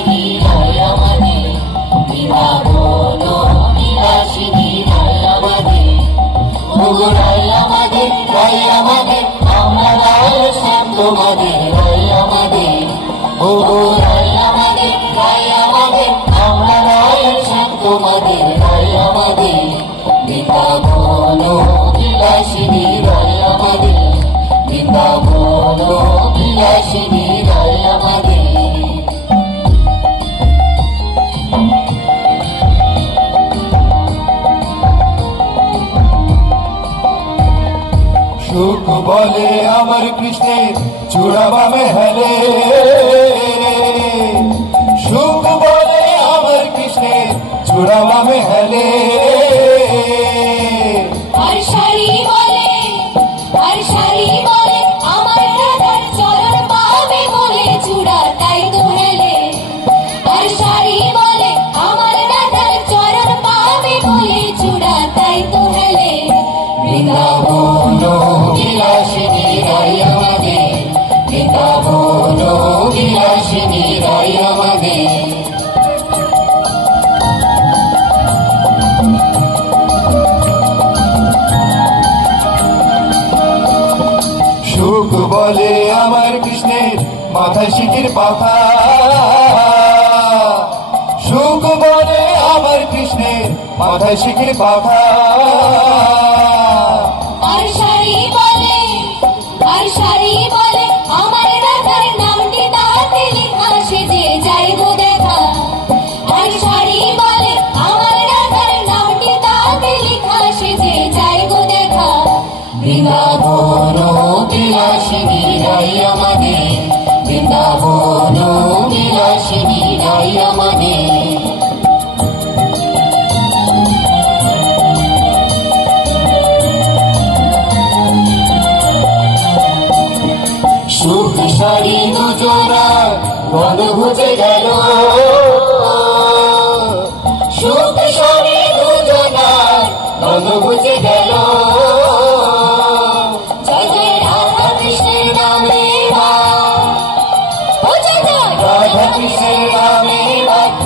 বিলাসিনী রায় আমাদের, বৃন্দাবন বিলাসিনী রায় আমাদের, ওগো রায় আমাদের, রায় আমাদের, আমরা রায়ের শ্যাম তোমাদের রায় আমাদের, ওগো রায় আমাদের, রায় আমাদের, আমরা রায়ের শ্যাম তোমাদের রায় আমাদের, বৃন্দাবন বিলাসিনী রায় আমাদের, বৃন্দাবন বিলাসিনী রায় আমাদের। সুখ বলে আমার কৃষ্ণের চূড়াবামে হেলে, সুখ বলে আমার কৃষ্ণের চূড়াবামে হেলে, আর শাড়ি বলে, আর শাড়ি বলে আমার রাধার চরণ পাবে বলে চূড়া তাই তো হেলে, আর শাড়ি বলে আমার রাধার চরণ পাবে বলে চূড়া তাই তো হেলে, বৃন্দাবন বিলাসিনী রায় আমাদের, বৃন্দাবন বিলাসিনী রায় আমাদের। সুখ বলে আমার কৃষ্ণের মাথায় শিখির পাতা, সুখ বলে আমার কৃষ্ণের মাথায় শিখির পাতা, আর শাড়ি বলে, আর শাড়ি বলে আমার রাধার নামটি তাতে লেখা সেজে যাইব দেখা, আর শাড়ি বলে আমার রাধার নামটি তাতে লেখা সেজে যাইব দেখা, বৃন্দাবন বিলাসিনী রায় আমাদের, বৃন্দাবন বিলাসিনী রায় আমাদের। সুখ শাড়ি দুজোড়া বনভুজে গেল, সুখ শাড়ি দুজোড়া বনভুজে গেল, জয় জয় রাধা কৃষ্ণের নামে রাধা কৃষ্ণের নামে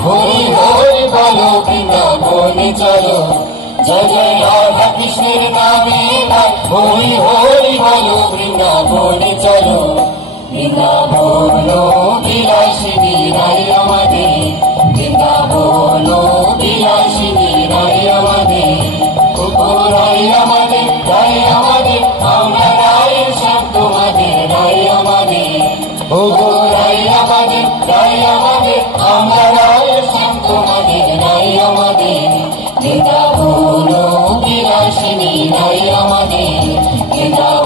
হরি হরি বলো বৃন্দাবনে চলো, জয় জয় রাধা কৃষ্ণের নামে হরি হরি বলো বৃন্দাবনে চলো, বৃন্দাবন বিলাসিনী রায় আমাদের, বৃন্দাবন বিলাসিনী রায় আমাদের, ওগো রায় আমাদের, রায় আমাদের, আমরা রায়ের শ্যাম তোমাদের রায় আমাদের, ওগো রায় আমাদের, রায় আমাদের, আমরা রায়ের শ্যাম তোমাদের রায় আমাদের, বৃন্দাবন বিলাসিনী রায় আমাদের, বৃন্দাবন